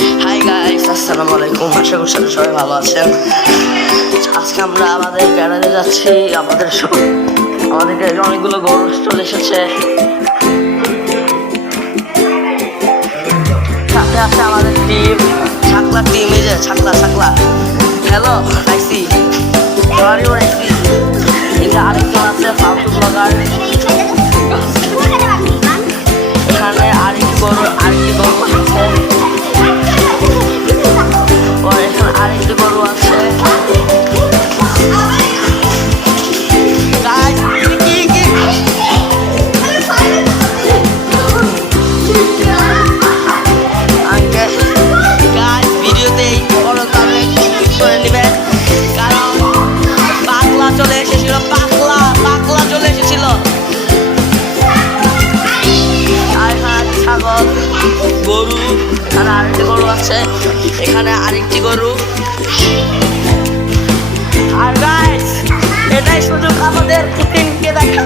Hi guys, আসসালামু আলাইকুম। আশা করি সবাই ভালো আছেন। আজকে আমরা আমাদের গ্যারাজে যাচ্ছি। আমাদের গ্যারাজে অনেকগুলো গরু চলে এসেছে। সাথে আছে আমাদের টিম, ছাকলা টিম। এই যে ছাকলা হ্যালো রাইসি, এই যে আরেকজন আছে ফালতু ব্লগার। এখানে আরেকটি গরু আছে। এখানে আরেকটি গরু আছে। ভিডিওতেই বড়ভাবে করে নেবেন, কারণ পাগলা চলে এসেছিল। পাগলা চলে এসেছিল। আর এখানে ছাগল, গরু, এখানে আরেকটি গরু আছে। এখানে আরেকটি গরু। আর গাইস, এটাই সুযোগ আমাদের পুতিনকে দেখা।